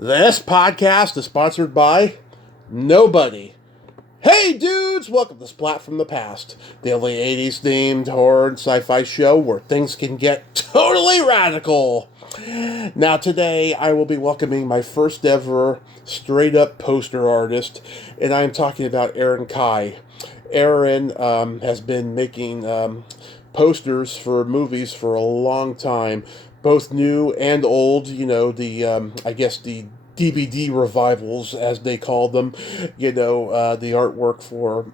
This podcast is sponsored by nobody. Hey dudes, welcome to Splat from the Past, the only 80s themed horror and sci-fi show where things can get totally radical. Now today I will be welcoming my first ever straight up poster artist, and I'm talking about Aaron Kai. Aaron has been making posters for movies for a long time, both new and old. You know, I guess the DVD revivals, as they call them. The artwork for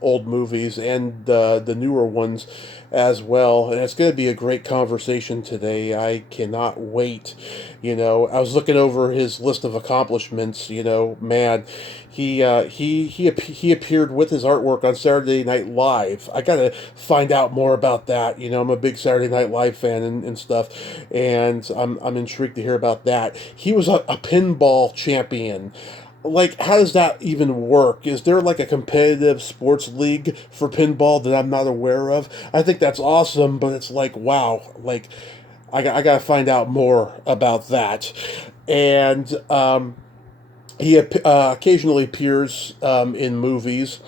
old movies and the newer ones as well. And it's going to be a great conversation today. I cannot wait. I was looking over his list of accomplishments. Man, he appeared with his artwork on Saturday Night Live. I gotta find out more about that. I'm a big Saturday Night Live fan and stuff, and I'm intrigued to hear about that. He was a pinball champion. Like, how does that even work? Is there like a competitive sports league for pinball that I'm not aware of? I think that's awesome, but it's like, wow, like I gotta find out more about that. And he occasionally appears in movies.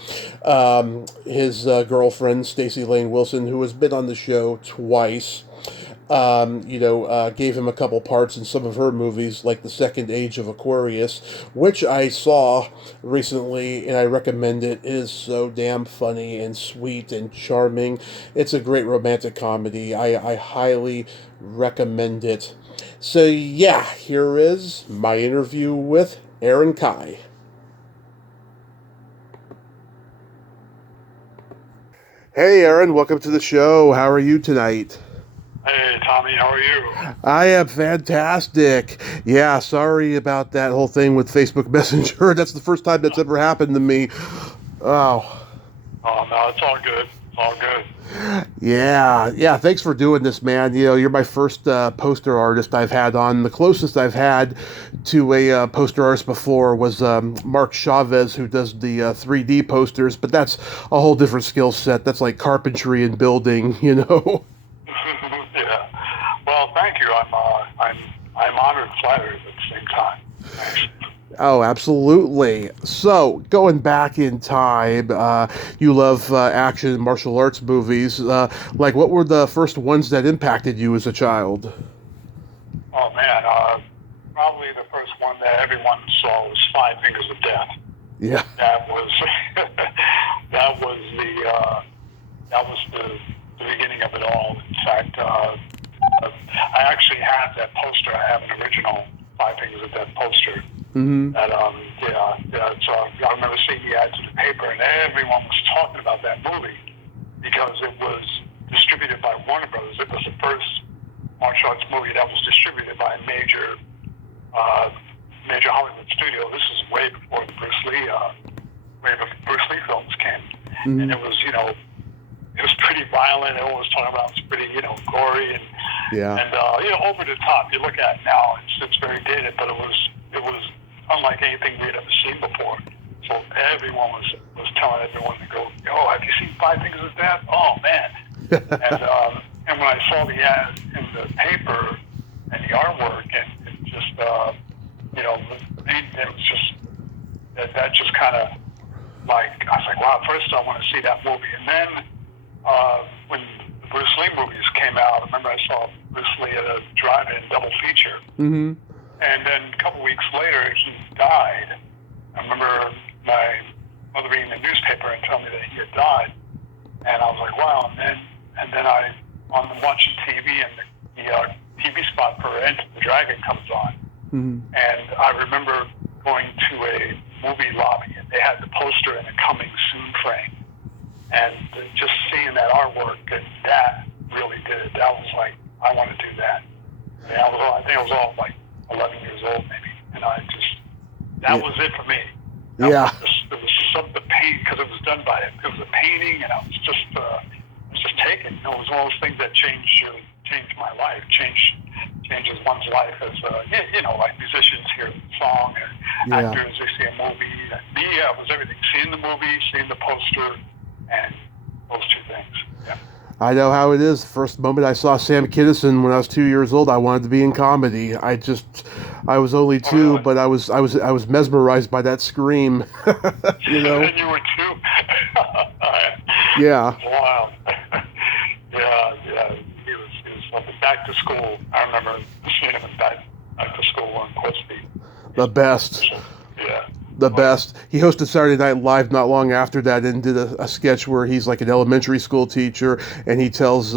His girlfriend, Stacey Lane Wilson, who has been on the show twice, gave him a couple parts in some of her movies, like The Second Age of Aquarius, which I saw recently, and I recommend it. It is so damn funny and sweet and charming. It's a great romantic comedy. I highly recommend it. So yeah, here is my interview with Aaron Kai. Hey Aaron, welcome to the show. How are you tonight? Hey, Tommy, how are you? I am fantastic. Yeah, sorry about that whole thing with Facebook Messenger. That's the first time that's ever happened to me. Oh. Oh, no, it's all good. It's all good. Yeah. Thanks for doing this, man. You're my first poster artist I've had on. The closest I've had to a poster artist before was Mark Chavez, who does the 3D posters, but that's a whole different skill set. That's like carpentry and building, Yeah. Well, thank you. I'm honored and flattered at the same time. Thanks. Oh, absolutely. So, going back in time, you love action and martial arts movies. Like, what were the first ones that impacted you as a child? Oh man, probably the first one that everyone saw was Five Fingers of Death. Yeah. That was the beginning of it all. In fact, I actually have that poster. I have an original Five Fingers of Death poster. Mm-hmm. That So I remember seeing the ads in the paper, and everyone was talking about that movie because it was distributed by Warner Brothers. It was the first martial arts movie that was distributed by a major Hollywood studio. This is way before the Bruce Lee films came, Mm-hmm. and it was pretty violent. Everyone was talking about it's pretty gory and over the top. You look at it now, it's very dated, but it was unlike anything we had ever seen before. So everyone was telling everyone to go, "Oh, have you seen Five Fingers of Death? Oh man!" And when I saw the ad in the paper and the artwork, and it just it was just that just kind of like I was like, wow. First, I want to see that movie, and then when the Bruce Lee movies came out, I remember I saw Bruce Lee at a drive-in double feature. Mm-hmm. And then a couple weeks later, he died. I remember my mother reading the newspaper and telling me that he had died. And I was like, wow. And then I'm watching TV, and the TV spot for Enter the Dragon comes on. Mm-hmm. And I remember going to a movie lobby, and they had the poster in a coming soon frame. And just seeing that artwork, and that really did it. That was like, I want to do that. And I think I was all like 11 years old maybe, and that was it for me. It was some the paint, because it was done by it was a painting, and I was just taken. It was one of those things that changed my life, changes one's life as like musicians hear a song, and actors they see a movie. And me, it was everything: seeing the movie, seeing the poster, and those two things. Yeah. I know how it is. The first moment I saw Sam Kinison when I was 2 years old, I wanted to be in comedy. I was only Oh, two, really? but I was mesmerized by that scream. You know? And you were too. Yeah. Wow. Yeah. He was back to school. I remember seeing him back to school on Quincy. The best. Yeah. The Oh, yeah. best. He hosted Saturday Night Live not long after that and did a sketch where he's like an elementary school teacher and he tells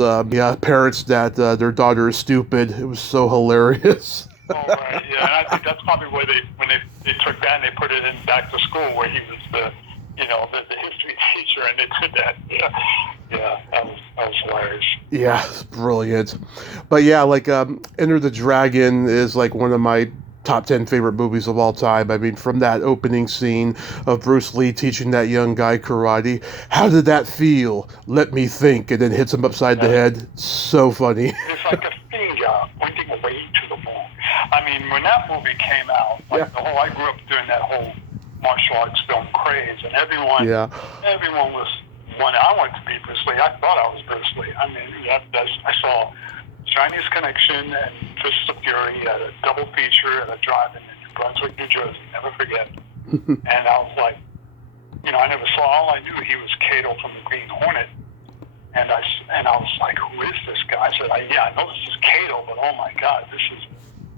parents that their daughter is stupid. It was so hilarious. Oh, right. Yeah, and I think that's probably where they took that and they put it in back to school where he was the history teacher and they did that. Yeah, that was hilarious. Yeah, it's brilliant. But yeah, like Enter the Dragon is like one of my top 10 favorite movies of all time. I mean, from that opening scene of Bruce Lee teaching that young guy karate, how did that feel? Let me think, and then hits him upside the head. So funny. It's like a finger pointing away to the wall. I mean, when that movie came out, I grew up during that whole martial arts film craze, and everyone was wanting. I wanted to be Bruce Lee. I thought I was Bruce Lee. I mean, I saw Chinese Connection and Fists of Fury at a double feature at a drive-in in New Brunswick, New Jersey. Never forget. And I was like, I never saw. All I knew he was Kato from the Green Hornet. And I was like, who is this guy? I said, I know this is Kato, but oh my God,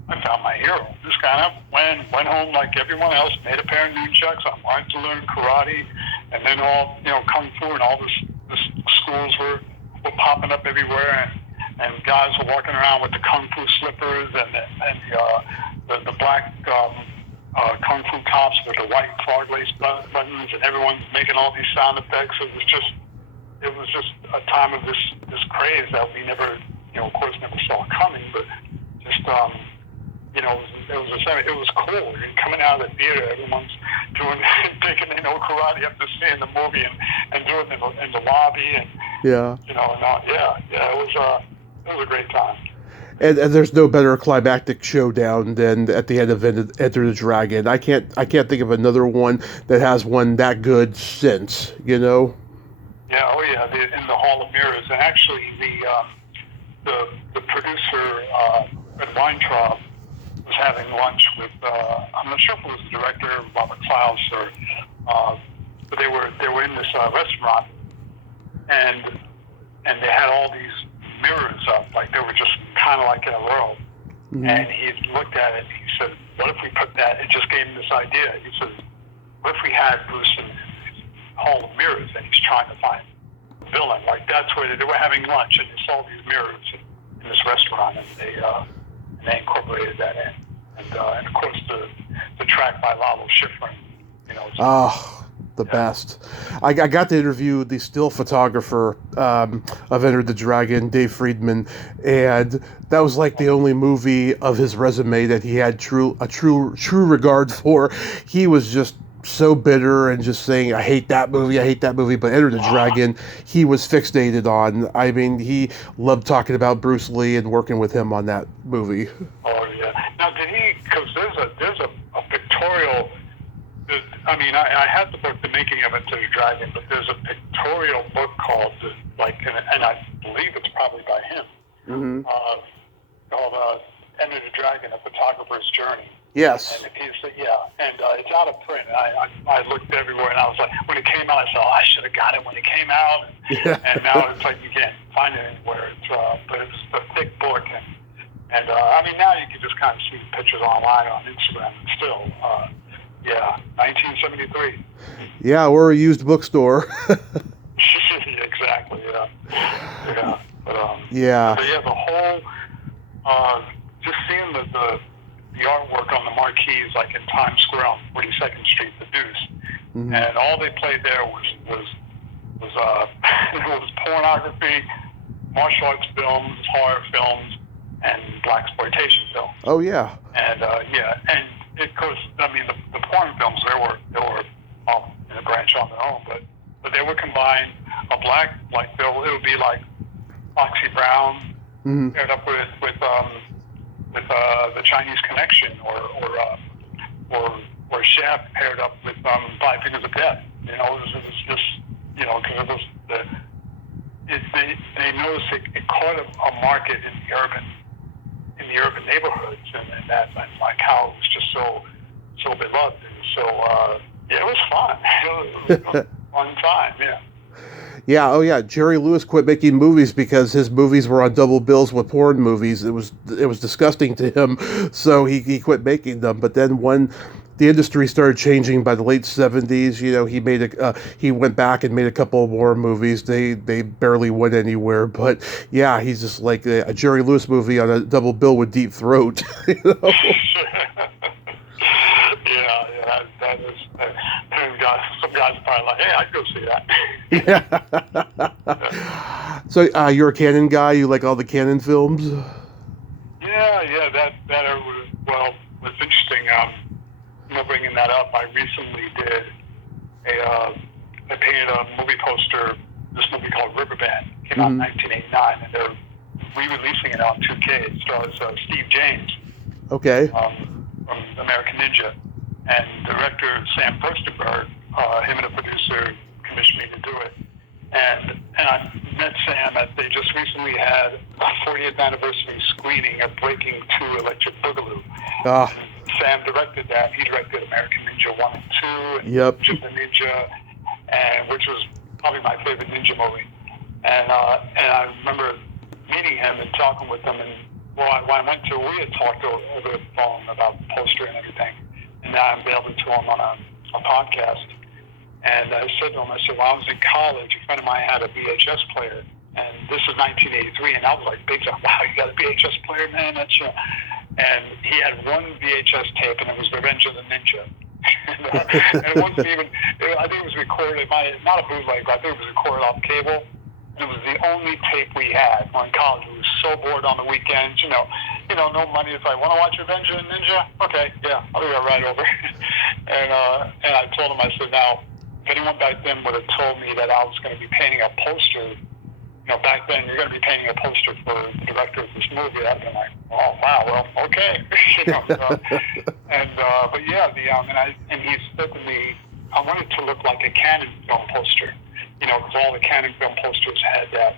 I found my hero. This guy went home like everyone else, made a pair of nunchucks. I wanted to learn karate, and then all kung fu and all this schools were popping up everywhere, and guys were walking around with the kung fu slippers and the black kung fu tops with the white frog lace buttons, and everyone's making all these sound effects. It was just a time of this craze that we never, of course, never saw coming, but just it was cool. And coming out of the theater, everyone's thinking they know karate after seeing the movie and doing it in the lobby, and it was a great time. And there's no better climactic showdown than at the end of Enter the Dragon. I can't think of another one that has one that good since. Yeah, in the Hall of Mirrors, and actually the producer at Weintraub was having lunch with I'm not sure if it was the director Robert Klaus but they were in this restaurant, and they had all these mirrors up, like they were just kind of like in a row. Mm-hmm. And he looked at it and he said, what if we put that, it just gave him this idea. He said, what if we had Bruce in his Hall of Mirrors and he's trying to find the villain? Like that's where they were having lunch and they saw these mirrors in this restaurant, and they incorporated that in. And of course the track by Lalo Schifrin, the best. I got to interview the still photographer of Enter the Dragon, Dave Friedman, and that was like the only movie of his resume that he had true regard for. He was just so bitter and just saying, I hate that movie, but Enter the Dragon, he was fixated on. I mean, he loved talking about Bruce Lee and working with him on that movie. Oh, yeah. Now, did he, because there's a pictorial, I mean, I had the book, The Making of Enter the Dragon, but there's a pictorial book called, and I believe it's probably by him, mm-hmm. Called Enter the Dragon, A Photographer's Journey. Yes. And it's out of print. I looked everywhere, and I was like, when it came out, I thought, I should have got it when it came out. And now it's like you can't find it anywhere. But it's a thick book, and I mean, now you can just kind of see pictures online on Instagram. Still, 1973. Yeah, or a used bookstore. Exactly. Yeah. But the whole just seeing the artwork on the marquees, like in Times Square on 42nd Street, the Deuce, mm-hmm. and all they played there was pornography, martial arts films, horror films, and blaxploitation films. Oh yeah. And and of course, I mean the porn films they were in a branch on their own, but they would combine a black, like it would be like Foxy Brown mm-hmm. paired up with the Chinese Connection, or Shaft paired up with Five Fingers of Death. It was just because they noticed it caught a market in the the urban neighborhoods, and that, and like how it was just so beloved, and so yeah, it was fun. It was a fun time, yeah. Yeah, oh yeah. Jerry Lewis quit making movies because his movies were on double bills with porn movies. It was disgusting to him, so he quit making them. But then when the industry started changing by the late '70s, he went back and made a couple more movies. They barely went anywhere, but yeah, he's just like a Jerry Lewis movie on a double bill with Deep Throat. You know? Yeah, that is. Some guys are probably like, "Hey, I'd go see that." Yeah. So you're a Cannon guy. You like all the Cannon films? Yeah. Well, what's interesting, bringing that up, I recently did I painted a movie poster. This movie called Riverband came out in 1989, and they're re-releasing it on 2K. It stars Steve James. Okay. From American Ninja, and director Sam Furstenberg, him and a producer commissioned me to do it. And I met Sam they just recently had a 40th anniversary screening of Breaking 2 Electric Boogaloo. Ah. Sam directed that. He directed American Ninja 1 and 2, and Yep. Jim the Ninja, and which was probably my favorite ninja movie. And I remember meeting him and talking with him, and when I went to, we had talked over the phone about the poster and everything, and now I'm available to him on a podcast. And I said to him, when I was in college, a friend of mine had a VHS player, and this is 1983, and I was like, big time, wow, you got a VHS player, man, that's you. And he had one VHS tape, and it was Revenge of the Ninja. And it wasn't even, I think it was recorded, not a bootleg, but I think it was recorded off cable. It was the only tape we had when in college. We were so bored on the weekends, no money. It's like, want to watch Revenge of the Ninja? Okay, yeah, I'll be right over. And I told him, I said, now, if anyone back then would have told me that I was going to be painting a poster, back then you're going to be painting a poster for the director of this movie, I'd been like, oh wow, well, okay. But yeah, and he said to me, I want it to look like a Canon film poster, because all the Canon film posters had that,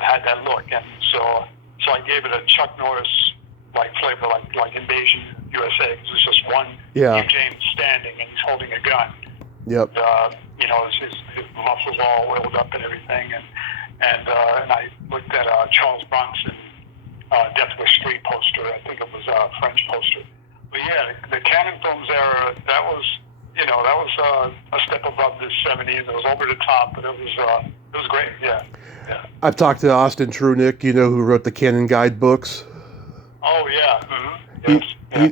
had that look, and so I gave it a Chuck Norris like flavor, like Invasion USA, because it's just one Steve James standing and he's holding a gun. Yep. His muscles all oiled up and everything, and I looked at Charles Bronson Death Wish Street poster. I think it was a French poster. But yeah, the Canon Films era, that was a step above the '70s. It was over the top, but it was great. Yeah. I've talked to Austin Trunick, who wrote the Canon guidebooks. Oh yeah. Mm-hmm. Yes.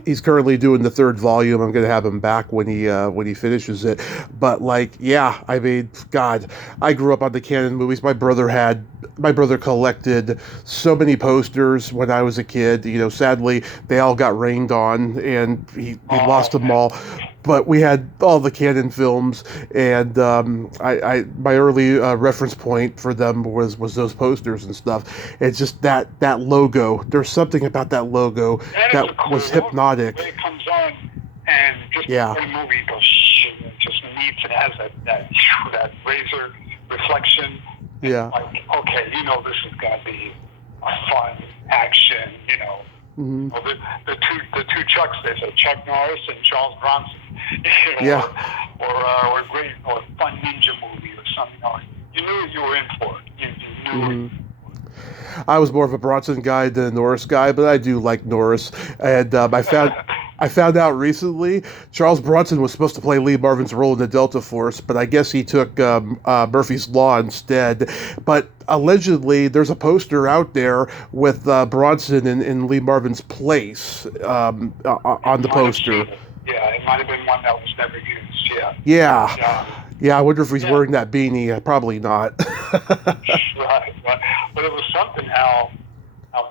He's currently doing the third volume. I'm going to have him back when he finishes it. But God, I grew up on the Canon movies. My brother collected so many posters when I was a kid. Sadly, they all got rained on, and he lost them all. But we had all the Canon films, and my early reference point for them was those posters and stuff. It's just that logo. There's something about that logo that was hypnotic. When it comes on, and just before the movie goes, shit, it just meets and has that razor reflection. Yeah. Like, okay, this is gonna be a fun action. Mm-hmm. Well, the two Chucks, they say Chuck Norris and Charles Bronson. Or great or fun ninja movie or something. You knew what you were in for. You knew. Mm-hmm. I was more of a Bronson guy than a Norris guy, but I do like Norris. And I found out recently Charles Bronson was supposed to play Lee Marvin's role in the Delta Force, but I guess he took Murphy's Law instead. But allegedly, there's a poster out there with Bronson in Lee Marvin's place on the poster. Yeah, it might have been one that was never used. Yeah. I wonder if he's wearing that beanie. Probably not. Right. But it was something how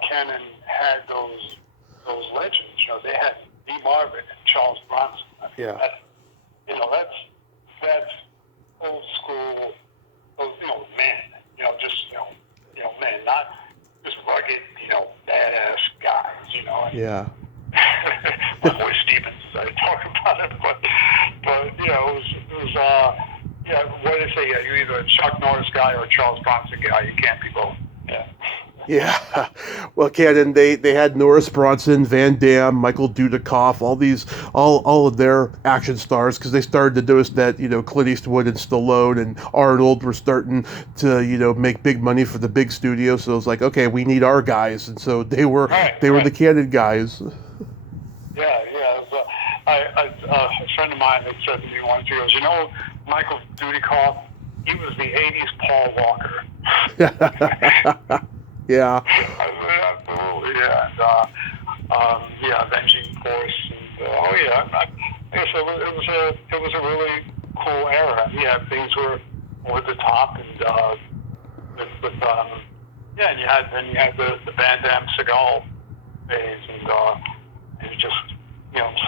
Canon had those legends. They had Lee Marvin and Charles Bronson. That's old school. Those men. Men, not just rugged, badass guys. Yeah. My boy Stevens, I talk about it, but it was what do they say? You're either a Chuck Norris guy or a Charles Bronson guy. You can't be both. Yeah. Yeah, well, Cannon, they had Norris Bronson, Van Damme, Michael Dudikoff, all of their action stars, because they started to notice that Clint Eastwood and Stallone and Arnold were starting to make big money for the big studio. So it was like, okay, we need our guys, and so they were the Cannon guys. Yeah, yeah. So a friend of mine had said to me once, he goes, Michael Dudikoff, he was the '80s Paul Walker. Yeah. I said, absolutely, yeah. And, Avenging Force. And, like I said, it was a really cool era. Yeah, things were over the top, and and you had the Van Damme Seagal phase, and it just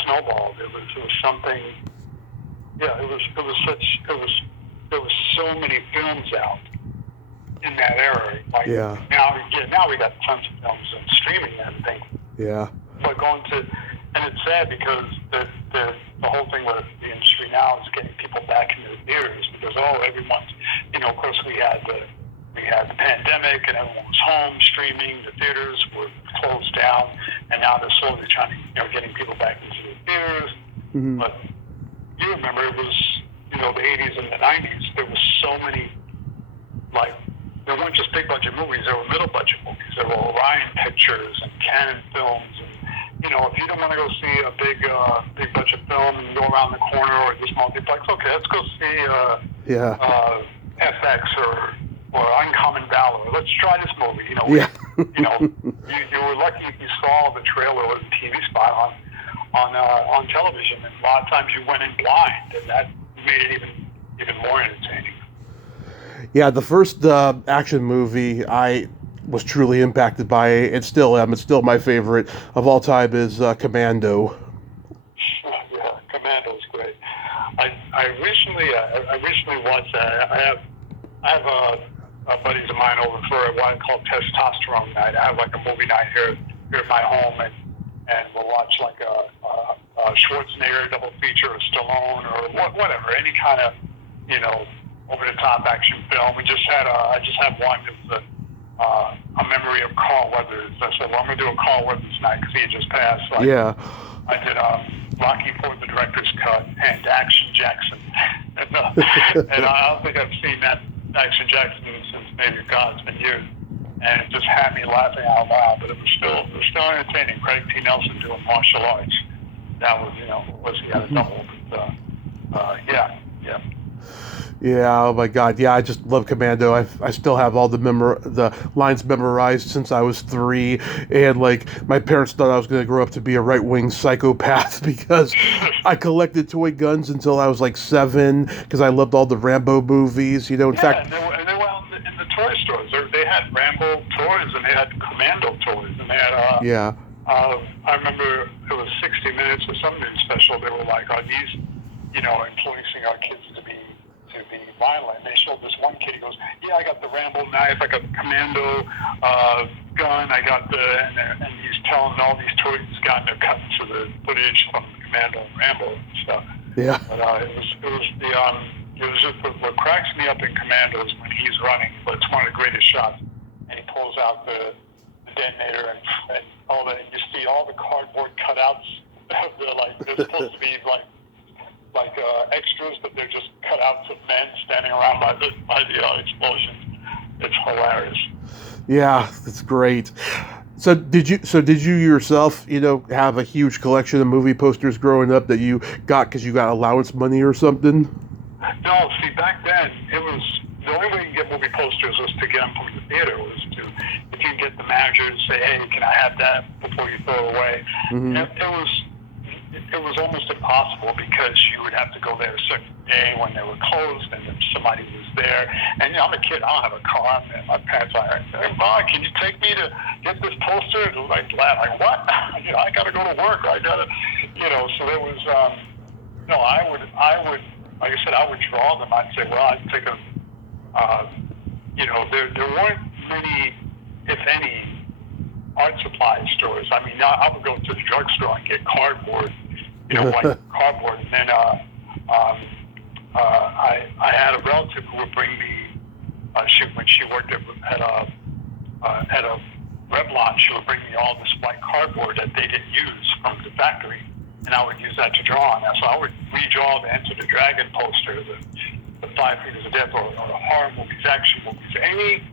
snowballed. It was something. Yeah, there was so many films out in that era. Like now we got tons of films and streaming and everything. Yeah. But and it's sad because the whole thing with the industry now is getting people back into the theaters because everyone's of course we had the pandemic and everyone was home streaming. The theaters were closed down, and now they're slowly trying to getting people back into the theaters. Mm-hmm. But you remember it was the '80s and the '90s. There was so many there weren't just big budget movies. There were middle budget movies. There were Orion Pictures and Canon Films. And if you don't want to go see a big budget film and go around the corner or just multiplex, okay, let's go see FX or Uncommon Valor. Let's try this movie. You were lucky if you saw the trailer or the TV spot on television, and a lot of times you went in blind, and that made it even more entertaining. Yeah, the first action movie I was truly impacted by, and still am, it's still my favorite of all time, is Commando. Yeah, Commando's great. I recently watched that. I have buddies of mine over for what I call testosterone night. I have like a movie night here at my home, and we'll watch like a Schwarzenegger double feature, or Stallone, or whatever, any kind of over-the-top action film. I just had one. It was a memory of Carl Weathers. I said, well, I'm going to do a Carl Weathers night because he had just passed. So I did Rocky IV, the director's cut, and Action Jackson. And I don't think I've seen that Action Jackson since maybe God's been years. And it just had me laughing out loud, but it was still entertaining. Craig T. Nelson doing martial arts. That was he had a double. But, yeah. Yeah, oh my God. Yeah, I just love Commando. I still have all the lines memorized since I was 3. And, my parents thought I was going to grow up to be a right-wing psychopath because I collected toy guns until I was, 7 because I loved all the Rambo movies. In fact... And they were in the toy stores. They had Rambo toys, and they had Commando toys, and they had... I remember it was 60 Minutes or something special. They were like, are these, influencing our kids to be violent? They showed this one kid. He goes, "Yeah, I got the Rambo knife. I got the Commando gun. I got and he's telling all these toys he's got, and they're cutting to the footage from Commando and Rambo and stuff." Yeah. But it was just what cracks me up in Commando is when he's running. But it's one of the greatest shots, and he pulls out the detonator and all that. You see all the cardboard cutouts. They're supposed to be extras, but they're just cutouts of men standing around by the explosions. It's hilarious. Yeah, that's great. So did you yourself, have a huge collection of movie posters growing up that you got because you got allowance money or something? No, see, back then it was the only way you could get movie posters was to get them from the theater. If you get the manager to say, "Hey, can I have that before you throw it away?" Mm-hmm. It was almost impossible because you would have to go there a certain day when they were closed, and if somebody was there. And I'm a kid, I don't have a car, and my parents are like, "Hey, Mom, can you take me to get this poster?" And what? I got to go to work. I got to, So there was, I would, like I said, I would draw them. I'd say, well, I'd take them. There weren't many, if any, art supply stores. I mean, I would go to the drugstore and get cardboard, white cardboard. And then I had a relative who would bring me, when she worked at a Revlon, she would bring me all this white cardboard that they didn't use from the factory, and I would use that to draw on that. So I would redraw the Enter the Dragon poster, the Five Fingers of Death, or the horror movies, action movies, any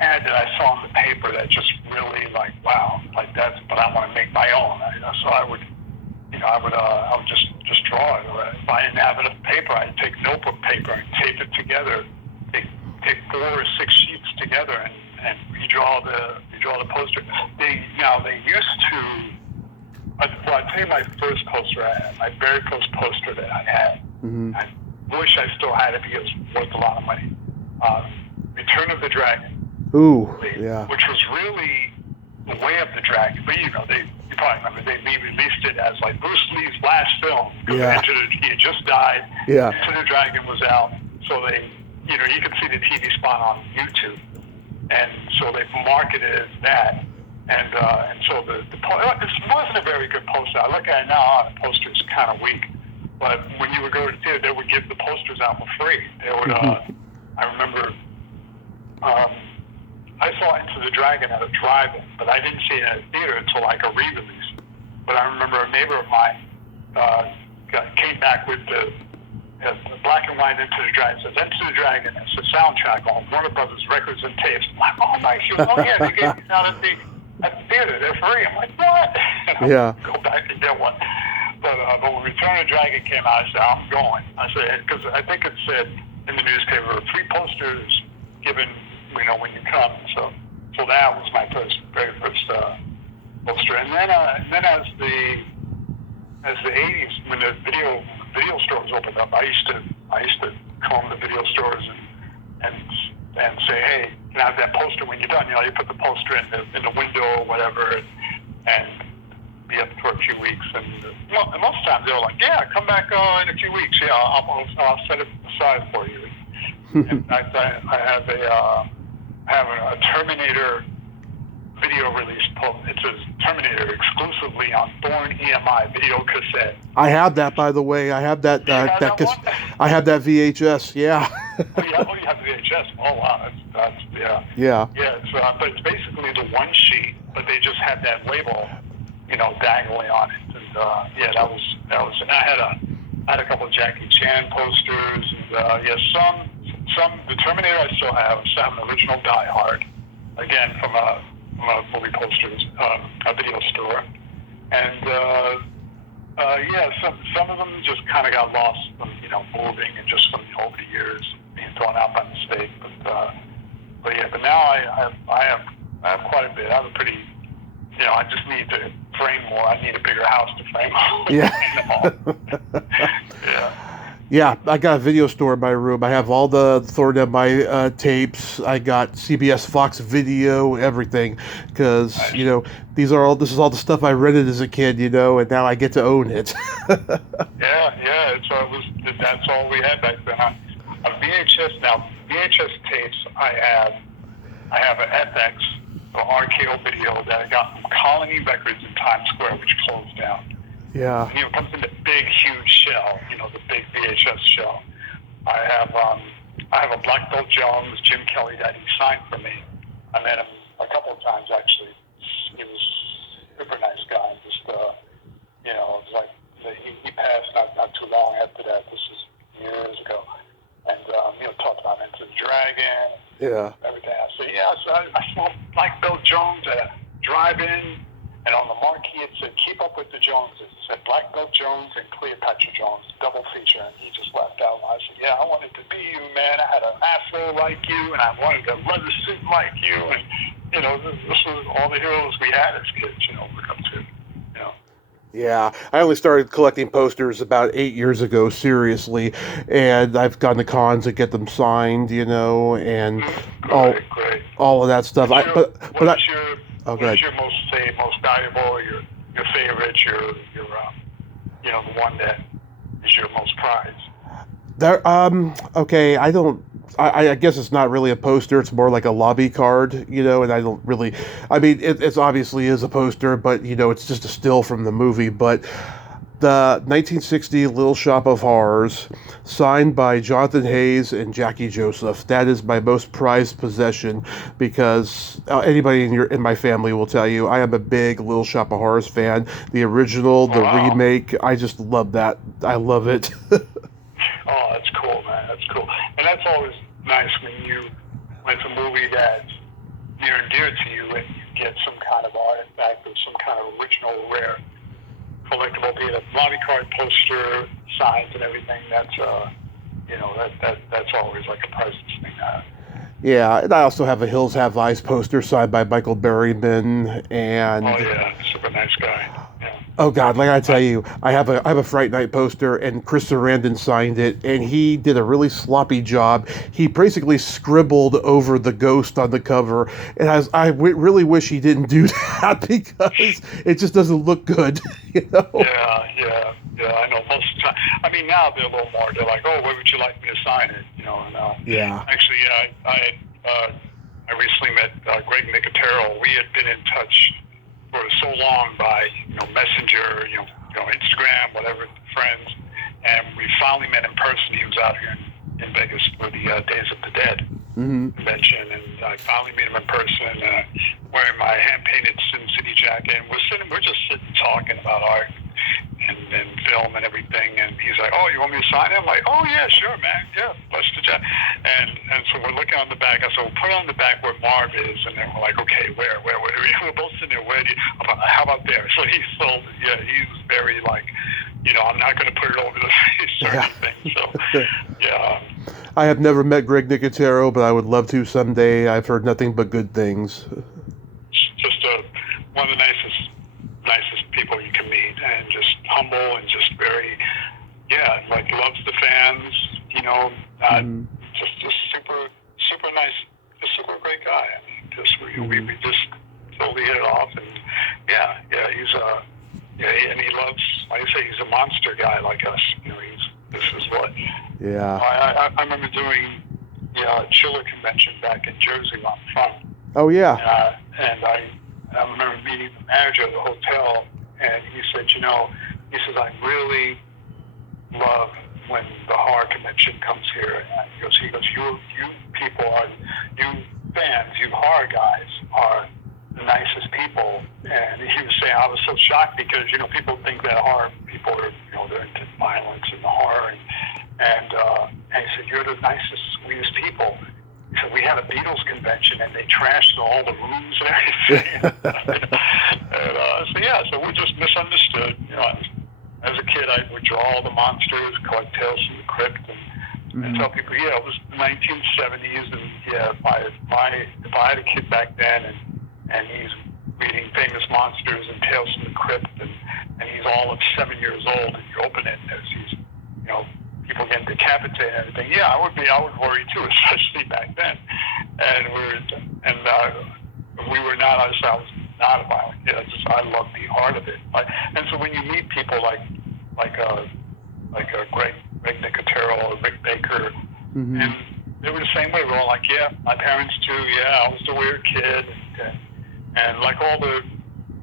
ad that I saw on the paper that just really like, wow, like that's, but I want to make my own. So I would just draw it. Or if I didn't have enough paper, I'd take notebook paper and tape it together, take 4 or 6 sheets together and redraw the poster. They used to. Well, I'll tell you my first poster I had, my very first poster that I had. Mm-hmm. I wish I still had it because it was worth a lot of money. Return of the Dragon. Ooh, yeah. Which was really the Way of the Dragon. But you probably remember they released it as like Bruce Lee's last film. Yeah. He had just died. Yeah. Enter the Dragon was out, so they, you could see the TV spot on YouTube, and so they marketed that. And so this wasn't a very good poster. I look at it now, the poster is kind of weak. But when you would go to the theater, they would give the posters out for free. They would. I remember. I saw Into the Dragon at a drive-in, but I didn't see it at a theater until like a re-release. But I remember a neighbor of mine came back with the black and white Into the Dragon. It says Into the Dragon. It's a soundtrack on Warner Brothers Records and Tapes. I'm like, oh my God! Oh yeah, they gave these out at the theater. They're free. I'm like, what? Yeah. Go back and get one. But when Return of the Dragon came out, I said, I'm going. I said, because I think it said in the newspaper, 3 posters given, when you come. So that was my very first poster. And then as the 80s, when the video stores opened up, I used to comb the video stores and say, hey, can I have that poster when you're done? You put the poster in the window or whatever, and be up for a few weeks. And most times they were like, yeah, come back in a few weeks. Yeah, I'll set it aside for you. In fact, I have a Terminator video release. It's a Terminator exclusively on Thorn EMI video cassette. I have that, by the way. I have that. I have that VHS. Yeah. Oh, you have VHS. Oh wow, that's yeah. Yeah. Yeah. But it's basically the one sheet, but they just had that label, dangling on it. And that was. And I had a couple of Jackie Chan posters. And some the Terminator I still have. I still have an original Die Hard, again from a movie posters, a video store, and some of them just kind of got lost from moving and just from over the years being thrown out by mistake. But now I have quite a bit. I have a pretty, I just need to frame more. I need a bigger house to frame all. Yeah. Yeah. Yeah, I got a video store in my room. I have all the Thorn MI tapes. I got CBS Fox Video, everything, because this is all the stuff I rented as a kid, and now I get to own it. Yeah. So that's all we had back then. A VHS now. VHS tapes. I have an FX, or RKO video that I got from Colony Records in Times Square, which closed down. Yeah. It comes in the big, huge shell, the big VHS shell. I have a Black Belt Jones, Jim Kelly, that he signed for me. I met him a couple of times, actually. He was a super nice guy. Just, it was like, he passed not too long after that. This was years ago. And, talked about Enter the Dragon. Yeah. Everything. So I saw Black Belt Jones at a drive-in. And on the marquee, it said, keep up with the Joneses. It said Black Belt Jones and Cleopatra Jones, double feature. And he just laughed out. I said, yeah, I wanted to be you, man. I had an afro like you, and I wanted a leather suit like you. And, this was all the heroes we had as kids, look up to, Yeah, I only started collecting posters about 8 years ago, seriously, and I've gone to cons to get them signed, and all of that stuff. What is your most valuable, your favorite, your the one that is your most prized? Okay, I guess it's not really a poster, it's more like a lobby card, and I don't really, it's obviously is a poster, but, it's just a still from the movie, but the 1960 Little Shop of Horrors, signed by Jonathan Hayes and Jackie Joseph. That is my most prized possession because anybody in my family will tell you I am a big Little Shop of Horrors fan. The original, the remake, I just love that. I love it. Oh, that's cool, man. That's cool. And that's always nice when it's a movie that's near and dear to you and you get some kind of artifact or some kind of original rare collectible, be it a lobby card, poster, signs, and everything. That's that's always like a priceless thing. Yeah, and I also have a Hills Have Eyes poster signed by Michael Berryman, and oh yeah, super nice guy. Yeah. Oh God, like I tell you, I have a Fright Night poster, and Chris Sarandon signed it, and he did a really sloppy job. He basically scribbled over the ghost on the cover, and really wish he didn't do that because it just doesn't look good, you know. Yeah. I know most of the time. I mean, now they're a little more. They're like, oh, where would you like me to sign it? You know. And, yeah. Actually, I recently met Greg Nicotero. We had been in touch for so long by Messenger, Instagram, whatever, friends, and we finally met in person. He was out here in Vegas for the Days of the Dead convention, and I finally met him in person, wearing my hand-painted Sin City jacket, and we're just sitting talking about art and film and everything, and he's like, oh, you want me to sign it? I'm like, oh yeah, sure, man, yeah, bust the jet. And so we're looking on the back. I said, well, put on the back where Marv is, and then we're like, okay, where? We're both sitting there, where do you, how about there? So he's very like, I'm not going to put it over the face or anything. So yeah. I have never met Greg Nicotero, but I would love to someday. I've heard nothing but good things. Just one of the nicest people you can meet, and just humble and just very, like loves the fans, just super nice, just super great guy. I mean, we just totally hit it off, and and he loves, like I say, he's a monster guy like us. This is what. Yeah. I remember doing the Chiller convention back in Jersey on front. Oh yeah. And I remember meeting the manager of the hotel, and he said, I really love when the horror convention comes here. And he goes, you people you fans, you horror guys are the nicest people. And he was saying, I was so shocked because, people think that horror people are, they're into violence and the horror. And he said, you're the nicest, sweetest people. He said, we had a Beatles convention and they trashed all the rooms and everything. So we're just misunderstood. As a kid, I would draw all the monsters, collect Tales from the Crypt, and tell people, it was the 1970s, and if I had a kid back then, and he's reading Famous Monsters and Tales from the Crypt, and he's all of 7 years old, and you open it, and there's these, people getting decapitated and everything. I would worry too, especially back then. And we were not. I was not a violent kid. I love the art of it. And so when you meet people like Greg Nicotero or Rick Baker, and they were the same way. We're all like, my parents too. I was a weird kid, and like all the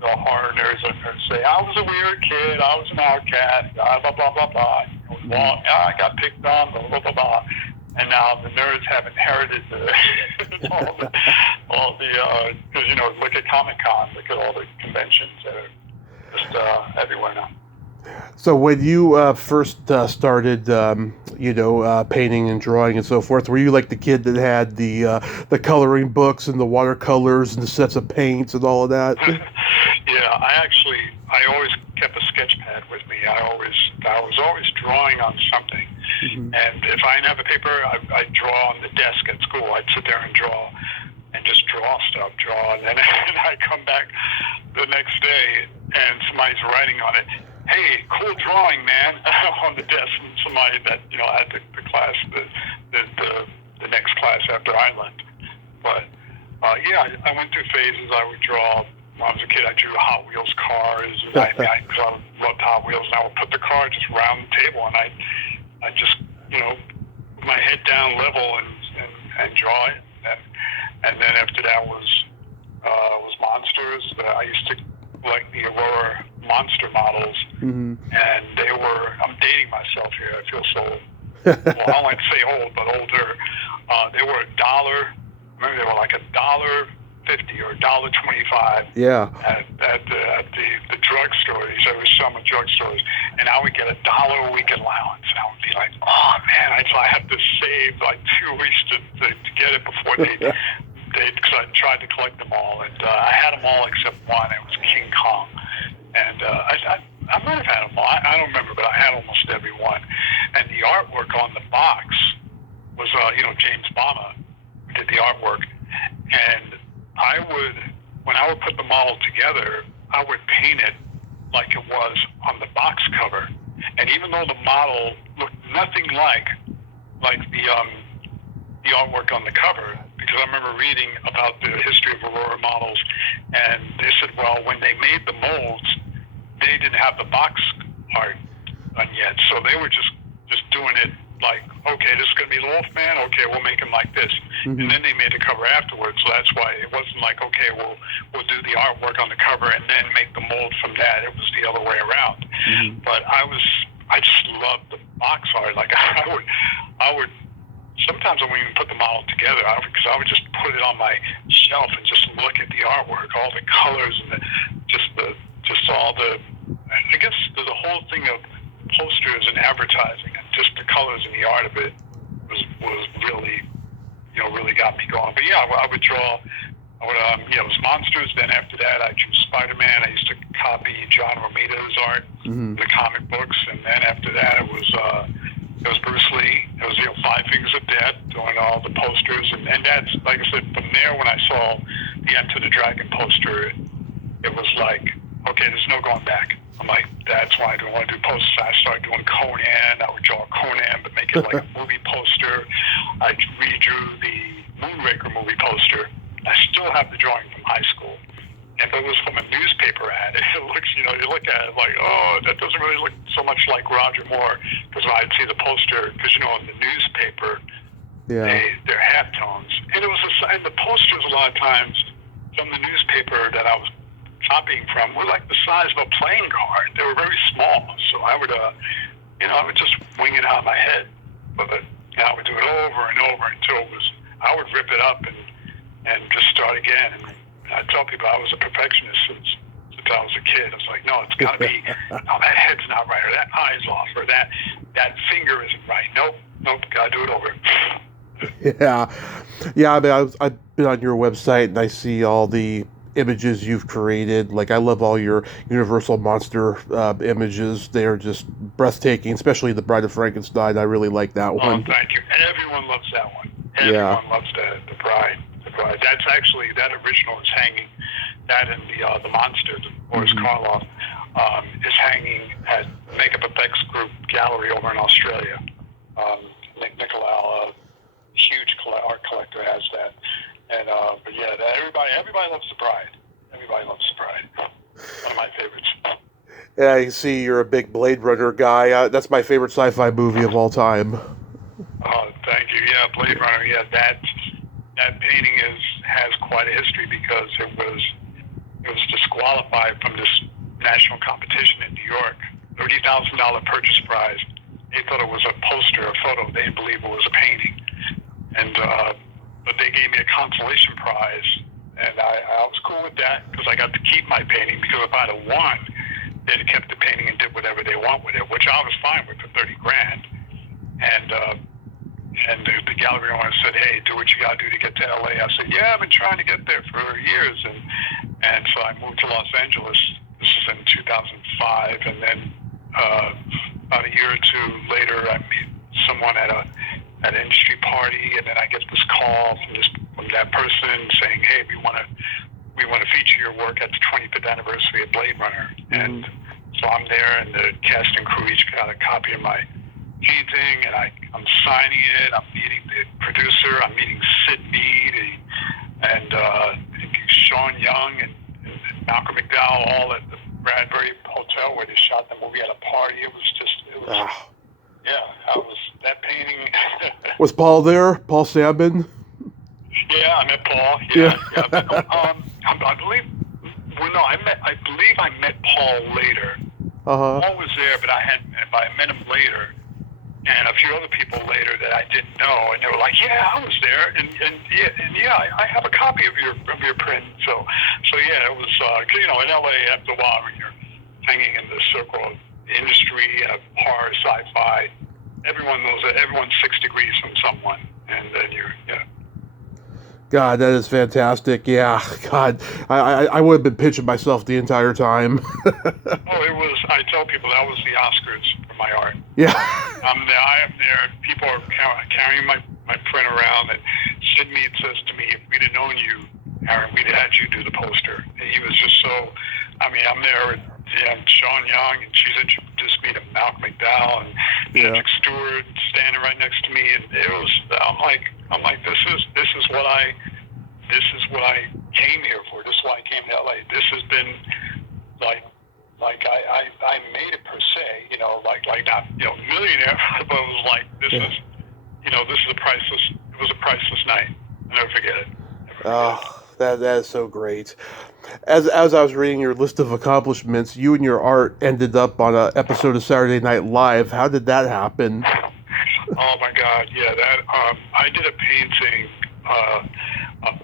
horror nerds are going to say, I was a weird kid. I was an outcast. Blah blah blah blah. I got picked on. Blah blah blah blah. And now the nerds have inherited all the because look at Comic-Con, look at all the conventions that are just everywhere now. So when you first started, painting and drawing and so forth, were you like the kid that had the coloring books and the watercolors and the sets of paints and all of that? I always kept a sketch pad with me. I was always drawing on something. And if I didn't have a paper, I'd draw on the desk at school. I'd sit there and draw and just draw, and then I'd come back the next day and somebody's writing on it, hey, cool drawing, man, on the desk from somebody that, had the class, the next class after I left. But, I went through phases. I would draw. When I was a kid, I drew Hot Wheels cars, and I loved Hot Wheels, and I would put the car just around the table, and I just, put my head down level and draw it. And then after that was monsters. I used to collect the Aurora monster models Mm-hmm. and they were. I'm dating myself here. I feel so. Well, I don't like to say old, but older. They were $1. Remember, they were like $1.50 or $1.25. Yeah. At the drugstore, these every summer drugstores, and I would get $1 a week allowance. And I would be like, oh man, I have to save like 2 weeks to get it before they because I tried to collect them all, and I had them all except one. It was King Kong, and I might have had them all. I don't remember, but I had almost every one. And the artwork on the box was, James Bama did the artwork, and when I would put them all together, I would paint it like it was on the box cover. And even though the model looked nothing like the artwork on the cover, because I remember reading about the history of Aurora models, and they said, well, when they made the molds, they didn't have the box art done yet, so they were just doing it like, okay, this is going to be the Wolfman, okay, we'll make him like this. Mm-hmm. And then they made the cover afterwards, so that's why it wasn't like, okay, we'll do the artwork on the cover and then make the mold from that. It was the other way around. Mm-hmm. But I just loved the box art. Like I would sometimes I wouldn't even put the model together, because I would just put it on my shelf and just look at the artwork, all the colors and all the, I guess the whole thing of posters and advertising and just the colors and the art of it was really, really got me going. But yeah, I would draw. It was monsters. Then after that, I drew Spider-Man. I used to copy John Romita's art, mm-hmm. the comic books, and then after that, it was Bruce Lee. It was Five Fingers of Death, doing all the posters, and that's, like I said, from there when I saw the Enter the Dragon poster, it was like, okay, there's no going back. I'm like, that's why I don't want to do posters. I started doing Conan. I would draw Conan, but make it like a movie poster. I redrew the Moonraker movie poster. I still have the drawing from high school. And it was from a newspaper ad. It looks, you look at it like, oh, that doesn't really look so much like Roger Moore. Because when I'd see the poster, because, in the newspaper, they're halftones. And and the posters a lot of times from the newspaper that I was copying from were like the size of a playing card. They were very small. So I would, I would just wing it out of my head. But I would do it over and over until I would rip it up and just start again. And I tell people I was a perfectionist since I was a kid. I was like, no, it's got to be, no, that head's not right, or that eye's off, or that finger isn't right. Nope, got to do it over. Yeah. I mean, I've been on your website and I see all the images you've created. Like, I love all your Universal Monster images. They are just breathtaking, especially the Bride of Frankenstein. I really like that one. Oh, thank you. Everyone loves that one. Everyone loves the Bride. That's actually, that original is hanging. That and the Monster, the Boris Karloff, is hanging at Makeup Effects Group Gallery over in Australia. Nick Nicolau, huge art collector, has that. And but yeah, everybody loves the Bride. Everybody loves the Bride. One of my favorites. Yeah, I see you're a big Blade Runner guy. That's my favorite sci-fi movie of all time. Oh, thank you. Yeah, Blade Runner. Yeah, that painting has quite a history because it was disqualified from this national competition in New York. $30,000 purchase prize. They thought it was a poster, a photo. They didn't believe it was a painting. And but they gave me a consolation prize, and I was cool with that because I got to keep my painting. Because if I'd have won, they'd have kept the painting and did whatever they want with it, which I was fine with for $30,000. And the gallery owner said, "Hey, do what you got to do to get to LA." I said, "Yeah, I've been trying to get there for years." And so I moved to Los Angeles. This was in 2005, and then about a year or two later, I meet someone at an industry party, and then I get this call from that person saying, "Hey, we want to feature your work at the 25th anniversary of Blade Runner." And so I'm there, and the cast and crew each got a copy of my painting, and I'm signing it. I'm meeting the producer. I'm meeting Sid Mead and Sean Young and Malcolm McDowell, all at the Bradbury Hotel where they shot the movie at a party. It was that painting. Was Paul there? Paul Sandman? Yeah, I met Paul. Yeah. I believe I met Paul later. Paul was there, but I met him later, and a few other people later that I didn't know, and they were like, "Yeah, I was there, and I have a copy of your print." So yeah, it was in LA after a while when you're hanging in the circle of industry, horror, sci-fi, everyone knows that everyone's 6 degrees from someone, and then God, that is fantastic. Yeah, God, I would have been pitching myself the entire time. it was. I tell people that was the Oscars for my art. Yeah. I am there. People are carrying my print around, and Sid Mead says to me, "If we'd have known you, Aaron, we'd have had you do the poster." And he was just so. I mean, I'm there with Sean Young, and she's introduced me to Malcolm McDowell and Patrick Stewart standing right next to me, and it was. I'm like, this is what I came here for. This is why I came to LA. This has been like I made it per se, like not millionaire, but it was like this is a priceless. It was a priceless night. I'll never forget it. That is so great. As I was reading your list of accomplishments, you and your art ended up on an episode of Saturday Night Live. How did that happen? Oh my God, yeah, that I did a painting of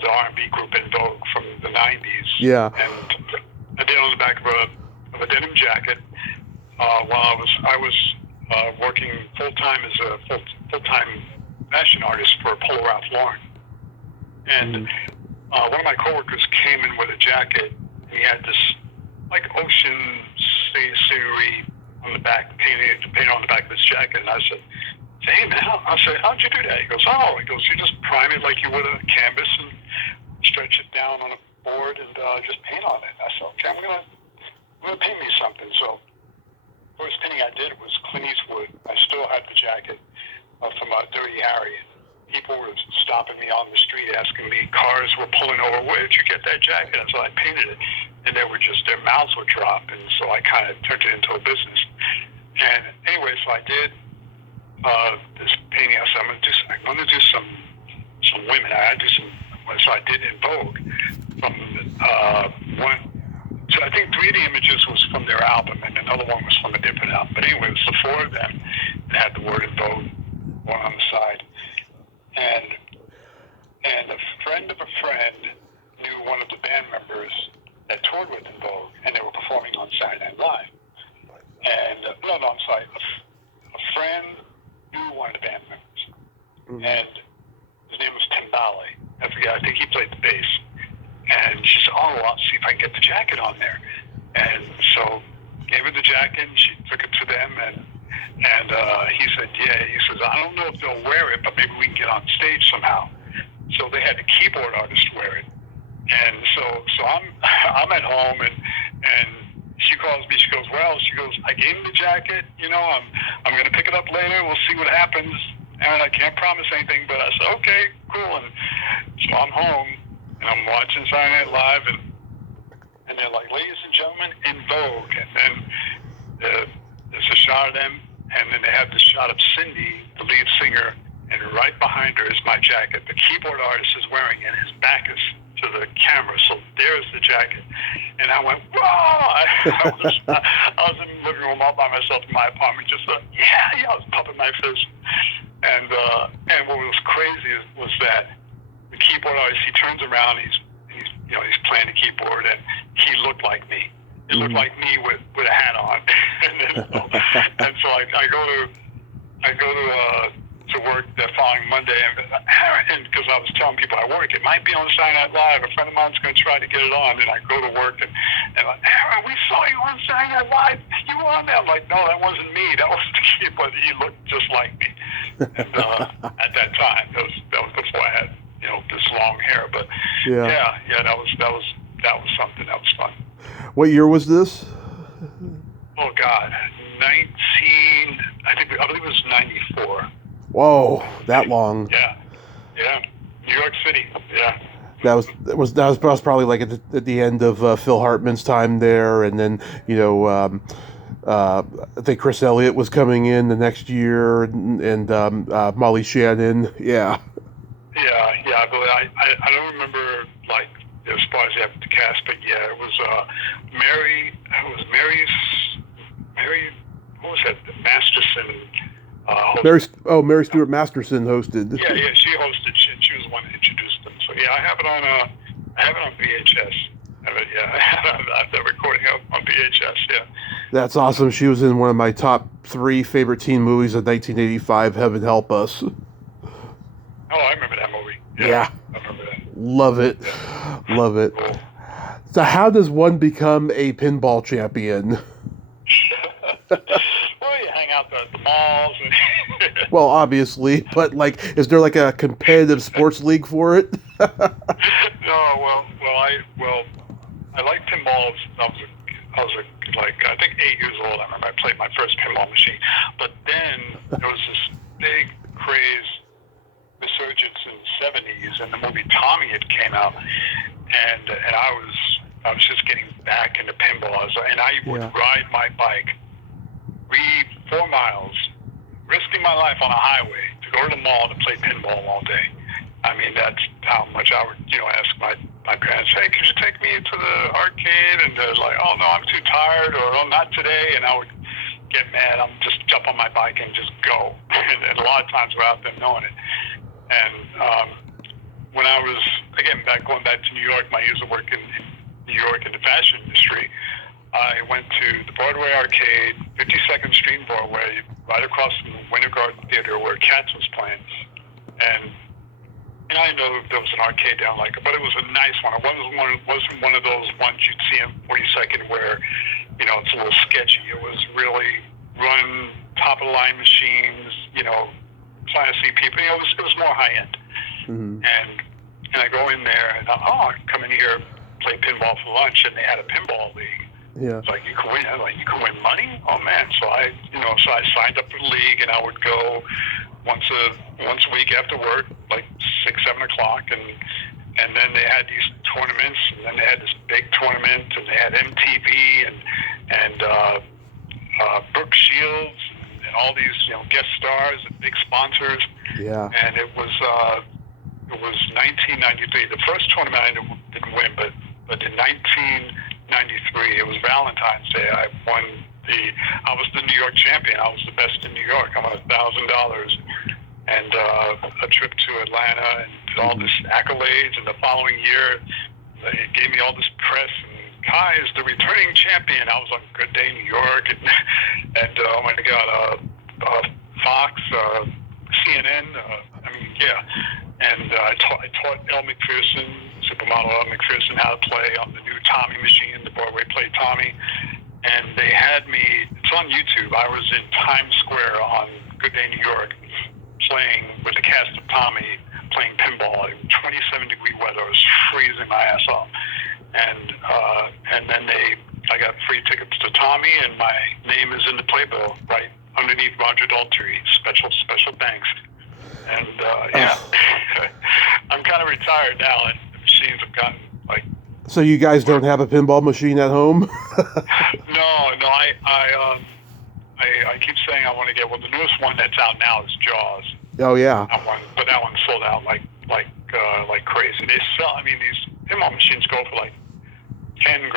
the R&B group In Vogue from the '90s. Yeah. And I did it on the back of a denim jacket while I was working full time as a full time fashion artist for Polo Ralph Lauren. And one of my coworkers came in with a jacket. And he had this like ocean scenery on the back, painted on the back of his jacket. And I said, "Hey man," I said, "How'd you do that?" He goes, "You just prime it like you would a canvas and stretch it down on a board and just paint on it." I said, "Okay, I'm gonna paint me something." So the first painting I did was Clint Eastwood. I still had the jacket from Dirty Harry. People were stopping me on the street asking me, cars were pulling over, "Where did you get that jacket?" And so I painted it, and their mouths would drop, and so I kind of turned it into a business. And anyway, so I did this painting. I said, I'm gonna do some women. I do some. So I did In Vogue from one. So I think 3 of the images was from their album, and another one was from a different album. But anyway, it was the 4 of them that had the word In Vogue one on the side. And a friend of a friend knew one of the band members that toured with In Vogue, and they were performing on Saturday Night Live. And I'm sorry, a friend knew one of the band members, and his name was Tim Bally. I think he played the bass. And she said, "Oh, I'll see if I can get the jacket on there." And so gave her the jacket, and she took it to them, and he said, "Yeah." He says, "I don't know if they'll wear it, but maybe we can get on stage somehow." So they had the keyboard artist wear it, and so I'm at home, and she calls me. She goes, "I gave him the jacket. I'm going to pick it up later. We'll see what happens. And I can't promise anything." But I said, "Okay, cool." And so I'm home, and I'm watching Saturday Night Live, and they're like, "Ladies and gentlemen, In Vogue." And then there's a shot of them, and then they have the shot of Cindy, the lead singer, and right behind her is my jacket. The keyboard artist is wearing it, and his back is to the camera, so there's the jacket. And I went, "Whoa!" I was in the living room all by myself in my apartment, just I was pumping my fist. And what was crazy was that the keyboard artist, he turns around, he's playing the keyboard, and he looked like me. He looked like me with a hat on. and so I go to work that following Monday, and because I was telling people I work, it might be on Saturday Night Live. A friend of mine's going to try to get it on, and I go to work, and like, "Aaron, we saw you on Saturday Night Live. You were on there." I'm like, "No, that wasn't me. That was the keyboard. He looked just like me." And at that time, that was before I had this long hair. But yeah, that was something. That was fun. What year was this? Oh God, I believe it was 94. Whoa, that long. Yeah, New York City. Yeah. That was probably like at the end of Phil Hartman's time there, and then I think Chris Elliott was coming in the next year, and Molly Shannon. Yeah. I don't remember like as far as the cast, but yeah, it was Mary. It was Mary. What was that? Masterson. Mary Stuart Masterson hosted. Yeah, she hosted. She was the one that introduced them. So yeah, I have it on VHS. I have that recording on VHS. Yeah. That's awesome. She was in one of my top 3 favorite teen movies of 1985. Heaven help us. Oh, I remember that movie. Yeah. I remember that. Love it. Yeah. Love it. Cool. So how does one become a pinball champion? Well, you hang out there at the malls. And Well, obviously, but is there like a competitive sports league for it? No, I liked pinballs. I think 8 years old. I remember I played my first pinball machine. But then there was this big craze, resurgence in the 70s, and the movie Tommy had came out, and I was just getting back into pinball. I would ride my bike 4 miles, risking my life on a highway to go to the mall to play pinball all day. I mean, that's how much I would, ask my parents, hey, could you take me to the arcade? And they're like, oh, no, I'm too tired, or oh, not today. And I would get mad. I'm just jump on my bike and just go. And a lot of times without them knowing it. And when I was, again, going back to New York, my years of work in New York in the fashion industry, I went to the Broadway Arcade, 52nd Street Broadway, right across from the Winter Garden Theater where Cats was playing. And I know there was an arcade down but it was a nice one. It wasn't one of those ones you'd see in 42nd where, it's a little sketchy. It was really run, top-of-the-line machines, classy people. It was more high-end. Mm-hmm. And I go in there, and I come in here, play pinball for lunch, and they had a pinball league. Yeah. It's like you can win. You can win money. Oh man! So I signed up for the league, and I would go once a week after work, like 6-7 o'clock, and then they had these tournaments, and then they had this big tournament, and they had MTV and Brooke Shields and all these guest stars and big sponsors. Yeah. And it was 1993. The first tournament I didn't win, but in 1993, it was Valentine's Day. I was the New York champion. I was the best in New York. I won $1,000 and a trip to Atlanta and all this accolades. And the following year, they gave me all this press. And Kai is the returning champion. I was on Good Day New York, and oh my God, Fox, CNN. And I taught Elle McPherson, supermodel Elle McPherson, how to play on the new Tommy machine, the Broadway play Tommy. And they had me, it's on YouTube, I was in Times Square on Good Day New York playing with the cast of Tommy, playing pinball in 27-degree weather. I was freezing my ass off. And then I got free tickets to Tommy, and my name is in the playbill right underneath Roger Daltrey, special thanks. And I'm kind of retired now, and the machines have gotten So you guys don't have a pinball machine at home? No. I keep saying I want to get the newest one that's out now is Jaws. Oh yeah. But that one sold out like crazy. They sell. I mean, these pinball machines go for like $10,000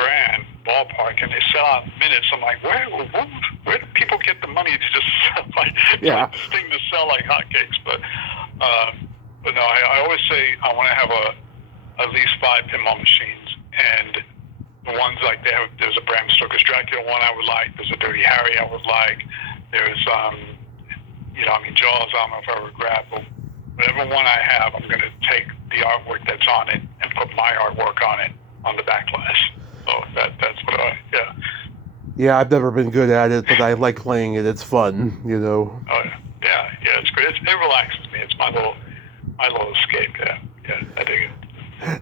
ballpark, and they sell out in minutes. I'm like, where do people get the money to just sell this thing to sell like hotcakes? But no, I always say I want to have at least 5 pinball machines, and the ones like there's a Bram Stoker's Dracula one I would like. There's a Dirty Harry I would like. There's Jaws. I don't know if I would grab, but whatever one I have, I'm going to take the artwork that's on it and put my artwork on it on the back glass. So that's what Yeah, I've never been good at it, but I like playing it. It's fun, Oh yeah, it's great. It relaxes me. It's my little escape. Yeah, I dig it.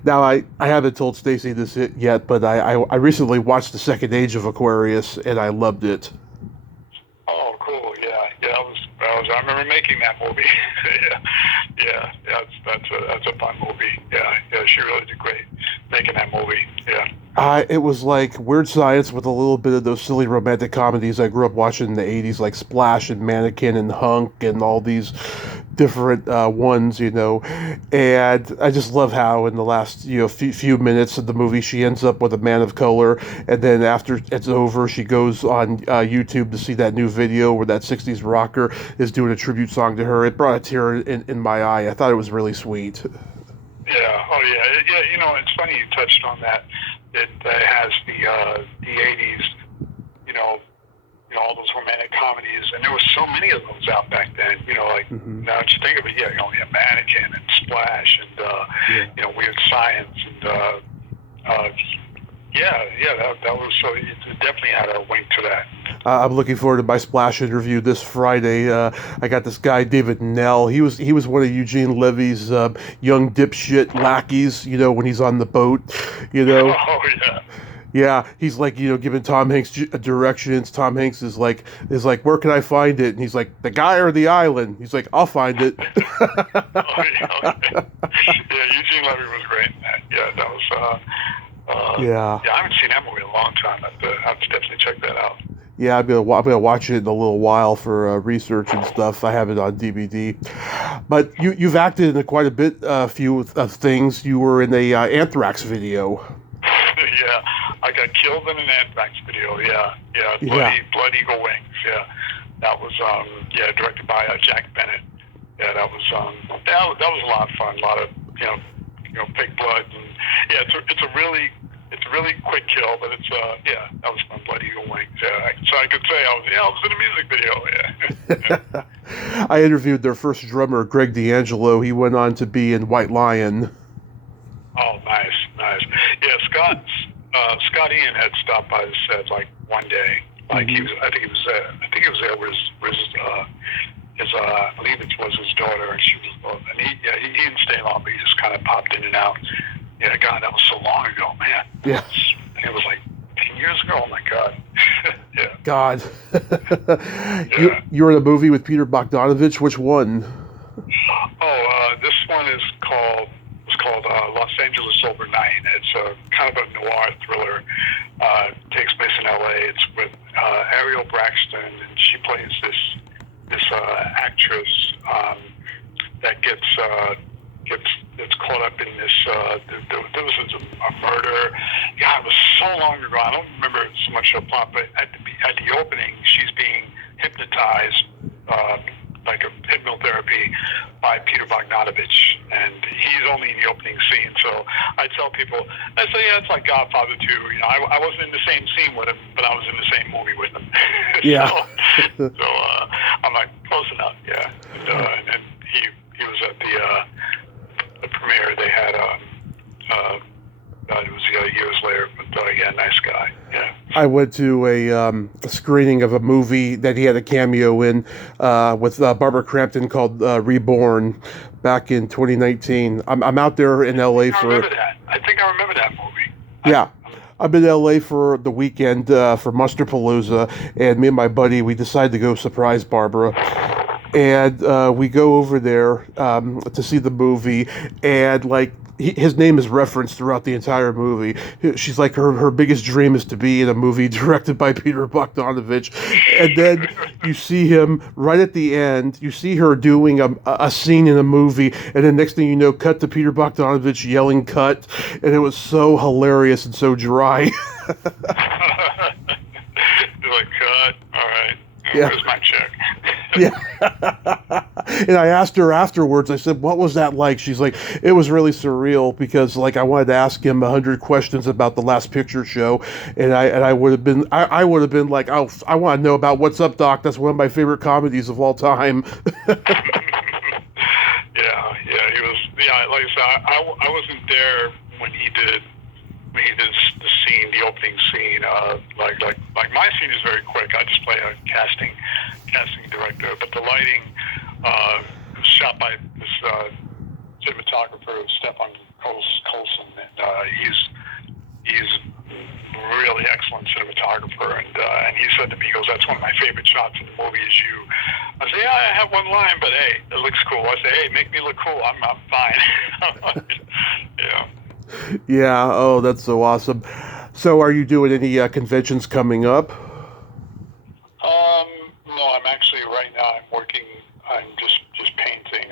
Now, I haven't told Stacy this yet, but I recently watched The Second Age of Aquarius, and I loved it. Oh, cool. Yeah. I remember making that movie. yeah. That's a fun movie. Yeah. She really did great making that movie. Yeah. It was like Weird Science with a little bit of those silly romantic comedies I grew up watching in the 80s, like Splash and Mannequin and Hunk and all these different ones, and I just love how in the last few minutes of the movie she ends up with a man of color, and then after it's over she goes on YouTube to see that new video where that 60s rocker is doing a tribute song to her. It brought a tear in my eye. I thought it was really sweet. Yeah. Oh, yeah. Yeah. It's funny you touched on that. It has the '80s. All those romantic comedies, and there were so many of those out back then. Now that you think of it, Mannequin and Splash and Weird Science and that was so. It definitely had a wink to that. I'm looking forward to my Splash interview this Friday. I got this guy David Nell. He was one of Eugene Levy's young dipshit lackeys. When he's on the boat. Oh yeah. Yeah, he's like, giving Tom Hanks directions. Tom Hanks is like, where can I find it? And he's like, the guy or the island? He's like, I'll find it. Oh, yeah, okay. Yeah, Eugene Levy was great in that. Yeah, that was. Yeah, I haven't seen that movie in a long time. I have to definitely check that out. Yeah, I'm gonna watch it in a little while for research and stuff. I have it on DVD. But you've acted in quite a few of things. You were in a Anthrax video. Yeah, I got killed in an Anthrax video. Yeah, Blood Eagle Wings. Yeah, that was directed by Jack Bennett. Yeah, that was that was a lot of fun. A lot of fake blood and it's a really quick kill, but it's that was fun. Blood Eagle Wings. Yeah, so I could say I was in a music video. Yeah. I interviewed their first drummer, Greg D'Angelo. He went on to be in White Lion. Oh, nice. Yeah, Scott Ian had stopped by the set like one day. Like I think he was there with his I believe it was his daughter, and she was, and he didn't stay long, but he just kind of popped in and out. Yeah, God, that was so long ago, man. Yeah, it was like 10 years ago. Oh my God. Yeah. God. Yeah. You were in a movie with Peter Bogdanovich. Which one? This one is called Los Angeles Overnight. It's a kind of a noir thriller. Takes place in LA. It's with Ariel Braxton, and she plays this actress that gets caught up in this. There was a murder. God, it was so long ago. I don't remember so much of the plot, but at the opening, she's being hypnotized. Like a hypnotherapy by Peter Bogdanovich, and he's only in the opening scene. So I tell people, it's like Godfather 2. I wasn't in the same scene with him, but I was in the same movie with him. Yeah. so I'm like, close enough. Yeah. And he was at the premiere. They had it was years later, but nice guy. Yeah. I went to a screening of a movie that he had a cameo in with Barbara Crampton called Reborn back in 2019. I'm out there in LA for. I remember that. I think I remember that movie. Yeah. I'm in LA for the weekend for Musterpalooza, and me and my buddy, we decided to go surprise Barbara. And we go over there to see the movie, and his name is referenced throughout the entire movie. She's like, her biggest dream is to be in a movie directed by Peter Bogdanovich. And then you see him right at the end. You see her doing a scene in a movie, and then next thing you know, cut to Peter Bogdanovich yelling "cut," and it was so hilarious and so dry. You're like, cut. All right. Yeah. Where's my check? Yeah. And I asked her afterwards, I said, what was that like? She's like, it was really surreal because I wanted to ask him 100 questions about the Last Picture Show. And I would have been like, oh, I want to know about What's Up, Doc? That's one of my favorite comedies of all time. Yeah, he was, like I said, I wasn't there when he did the scene, the opening scene. Like my scene is very quick. I just play a casting director, but the lighting was shot by this cinematographer, Stefan Colson, and he's really excellent cinematographer. And he said to me, he goes, "That's one of my favorite shots in the movie is you." I say, "Yeah, I have one line, but hey, it looks cool." I say, "Hey, make me look cool. I'm fine." Yeah. Yeah. Oh, that's so awesome. So, are you doing any conventions coming up? No, I'm actually right now. I'm just painting.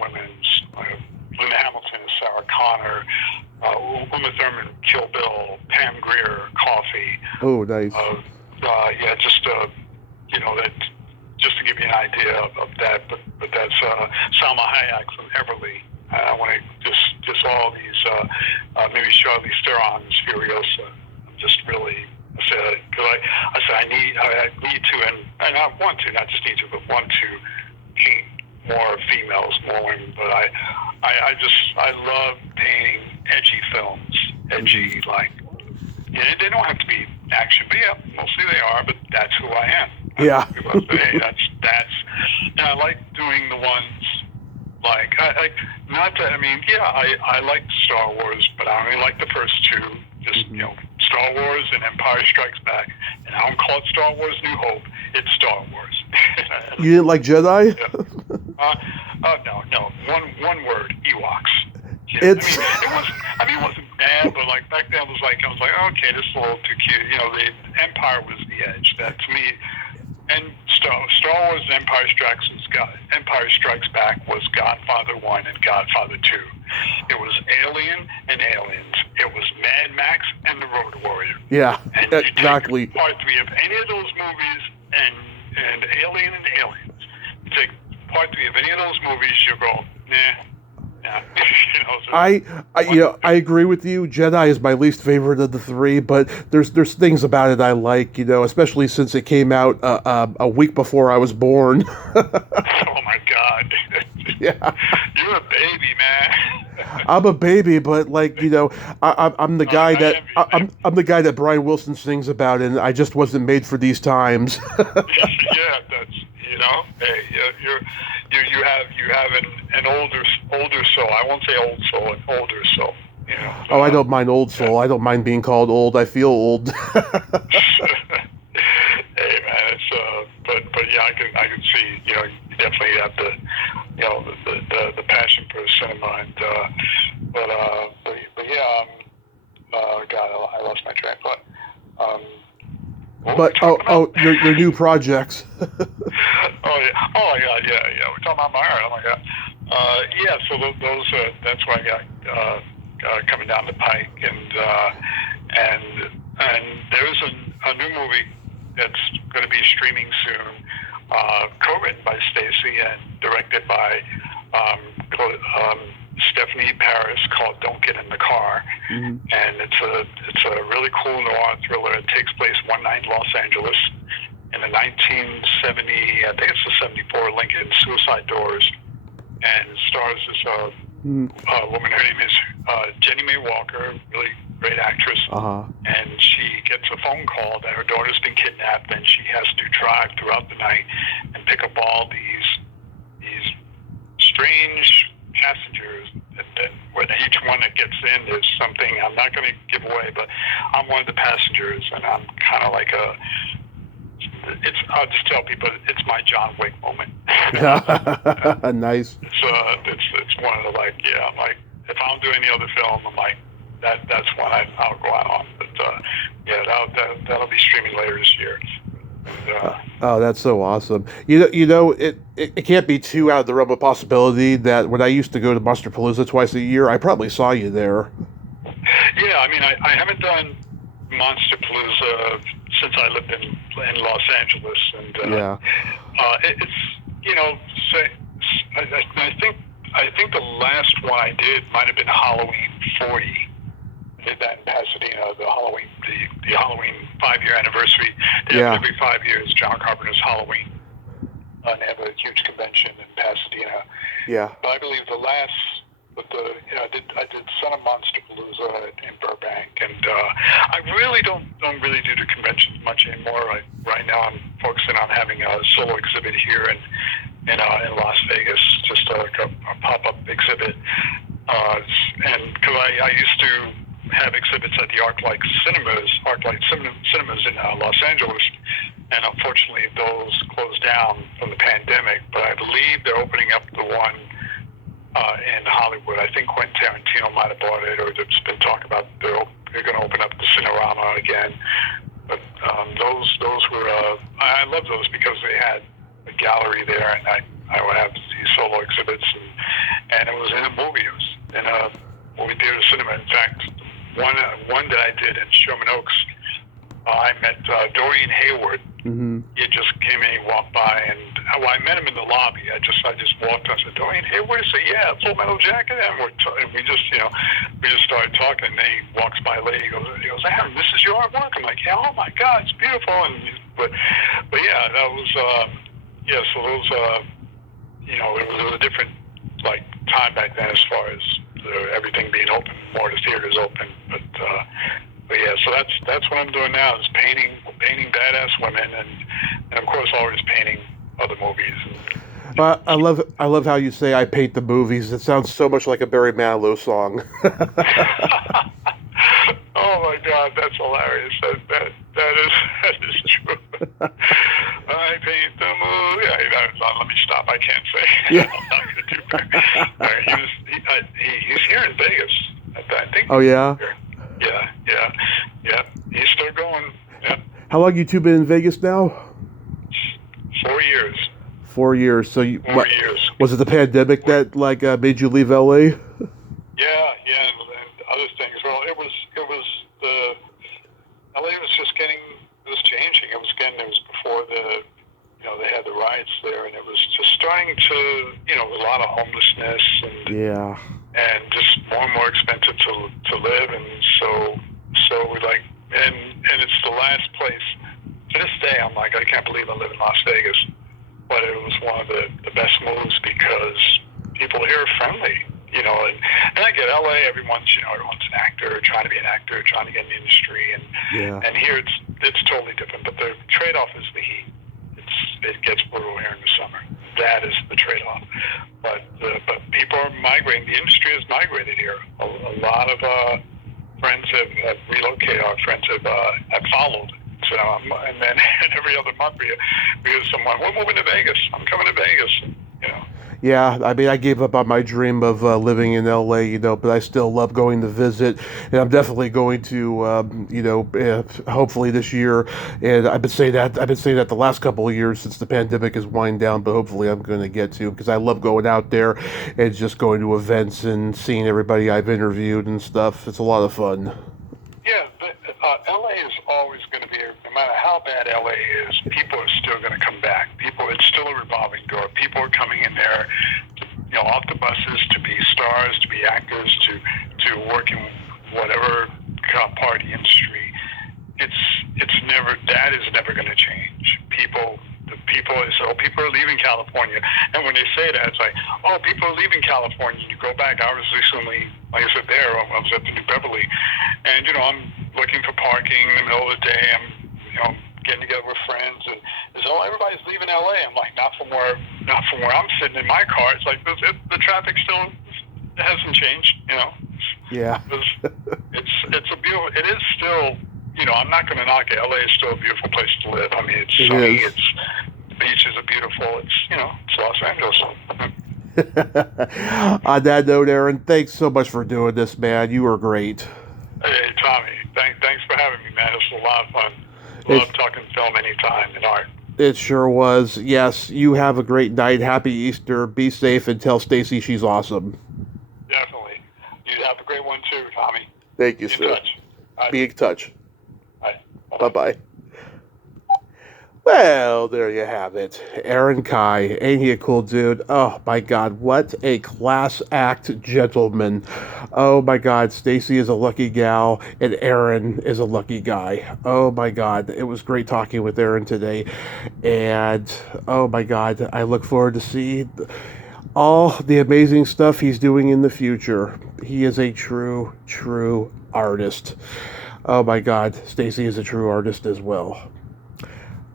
women's. Linda Hamilton is Sarah Connor. Uma Thurman, Kill Bill. Pam Grier, Coffee. Oh, nice. Yeah, just that. Just to give you an idea of that, but that's Salma Hayek from Everly. I want to just all these maybe Charlize Theron's Furiosa. I'm just really because I said I need to and I want to, not just need to, but want to paint more females, more women. But I love painting edgy films, edgy like. Yeah, they don't have to be action, but yeah, mostly they are. But that's who I am. Yeah. Hey, that's. And I like doing the ones like I like Star Wars, but I only like the first two. Just Star Wars and Empire Strikes Back, and I don't call it Star Wars New Hope. It's Star Wars. You didn't like Jedi? Yeah. No. One word: Ewoks. Yeah, It's. it wasn't bad, but like back then I was like, okay, this is a little too cute. The Empire was the edge. That to me, and Star Wars and Empire Strikes Back was Godfather 1 and Godfather 2. It was Alien and Aliens. It was Mad Max and the Road Warrior. Yeah, and exactly. You take part 3 of any of those movies and Alien and Aliens. You take part 3 of any of those movies, you go, nah. Yeah. I agree with you. Jedi is my least favorite of the 3, but there's things about it I like, especially since it came out a week before I was born. Oh my God! Yeah, you're a baby, man. I'm a baby, but I'm the guy I'm the guy that Brian Wilson sings about, and I just wasn't made for these times. Yeah, that's hey, you have an older soul. I won't say old soul, an older soul. Oh, I don't mind old soul. I don't mind being called old. I feel old. Hey man, it's but yeah, I can see you definitely have the passion for cinema and but yeah, God, I lost my train of thought. But your new projects. Oh my God, yeah. We're talking about my art. Oh my God. Yeah. So those that's what I got coming down the pike, and there's a new movie that's going to be streaming soon, co-written by Stacy and directed by Stephanie Paris, called "Don't Get in the Car," and it's a really cool noir thriller. It takes place one night in Los Angeles in the 1970, I think it's the 74 Lincoln Suicide Doors, and it stars this woman. Her name is Jenny Mae Walker, really great actress, and she gets a phone call that her daughter's been kidnapped, and she has to drive throughout the night and pick up all these strange passengers, and when each one that gets in, there's something I'm not going to give away, but I'm one of the passengers, and I'm kind of like I'll just tell people it's my John Wick moment. Nice. It's one of the I'm like, if I don't do any other film, I'm like, that's one I'll go out on. But yeah, that'll be streaming later this year. Oh, that's so awesome. It can't be too out of the realm of possibility that when I used to go to Monsterpalooza twice a year, I probably saw you there. Yeah, I mean, I haven't done Monsterpalooza since I lived in Los Angeles, and it's I think the last one I did might have been Halloween 40. I did that in Pasadena, the Halloween 5-year anniversary. They have every 5 years, John Carpenter's Halloween, and they have a huge convention in Pasadena. Yeah. But I believe the last. I did Son of Monsterpalooza in Burbank, and I really don't really do the conventions much anymore. Right now, I'm focusing on having a solo exhibit here in Las Vegas, just a pop-up exhibit. And because I used to have exhibits at the ArcLight Cinemas in Los Angeles, and unfortunately those closed down from the pandemic. But I believe they're opening up the one in Hollywood. I think Quentin Tarantino might have bought it, or there's been talk about they're going to open up the Cinerama again. But those were I love those because they had a gallery there, and I would have these solo exhibits, a movie. It was in a movie theater cinema. In fact, one that I did in Sherman Oaks, I met Dorian Hayward. Mm-hmm. He just came in, he walked by, and I met him in the lobby. I just walked up and said, Dorian Hayward? He said, yeah, Full Metal Jacket. And we just started talking, and then he walks by later. He goes, Aaron, this is your artwork? I'm like, yeah, oh my God, it's beautiful. But yeah, that was, so those, it was a different, like, time back then as far as everything being open, more of the theaters open. But yeah, so that's what I'm doing now, is painting badass women, and of course always painting other movies. I love how you say I paint the movies. It sounds so much like a Barry Manilow song. Oh my God, that's hilarious. That is true. I paint the movie. Let me stop. I can't say. Yeah. I'm not going to do that. He's here in Vegas. I think. Oh yeah. Yeah. He's still going. Yeah. How long you two been in Vegas now? 4 years. 4 years. So 4 years. Was it the pandemic that made you leave LA? Yeah, and other things. Well, it was the LA was changing. It was before they had the riots there, and it was just starting to, a lot of homelessness and just more and more expensive to live, and so we and it's the last place. To this day, I'm like, I can't believe I live in Las Vegas, but it was one of the best moves because people here are friendly, and I get LA. Everyone's an actor, trying to be an actor, trying to get in the industry, and here it's totally different. But the trade-off is the heat. It gets brutal here in the summer. That is the trade-off. But people are migrating. The industry has migrated here. A lot of friends have relocated. Our friends have followed. So and then every other month we hear someone, we're moving to Vegas. I'm coming to Vegas. Yeah, I mean, I gave up on my dream of living in LA, but I still love going to visit, and I'm definitely going to, hopefully this year. And I've been saying that the last couple of years since the pandemic has wind down, but hopefully I'm going to get to, because I love going out there and just going to events and seeing everybody I've interviewed and stuff. It's a lot of fun. Yeah, LA is always going to be, no matter how bad LA is, people are still going to come back. It's still a revolving door. People are coming in there, off the buses to be stars, to be actors, to work in whatever part of the industry. That is never going to change. People are leaving California, and when they say that, it's like, oh, people are leaving California. You go back. I was recently, like I said, I was at the New Beverly, and I'm looking for parking in the middle of the day. I'm getting together with friends, and everybody's leaving LA. I'm like, not from where I'm sitting in my car. It's like the traffic still hasn't changed. Yeah. It's a beautiful. It is still. I'm not going to knock it. LA is still a beautiful place to live. I mean, it's sunny. The beaches are beautiful. It's Los Angeles. On that note, Aaron, thanks so much for doing this, man. You were great. Hey, Tommy, thanks for having me, man. This was a lot of fun. Love talking film anytime and art. It sure was. Yes, you have a great night. Happy Easter. Be safe and tell Stacy she's awesome. Definitely. You have a great one too, Tommy. Thank you, sir. Be in touch. Bye-bye. Well, there you have it. Aaron Kai. Ain't he a cool dude? Oh, my God. What a class act gentleman. Oh, my God. Stacy is a lucky gal, and Aaron is a lucky guy. Oh, my God. It was great talking with Aaron today. And, oh, my God. I look forward to see all the amazing stuff he's doing in the future. He is a true, true artist. Oh, my God. Stacy is a true artist as well.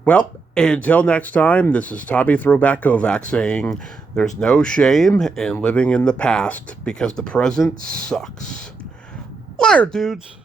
Well, until next time, this is Tommy Throwback Kovac saying there's no shame in living in the past because the present sucks. Later, dudes!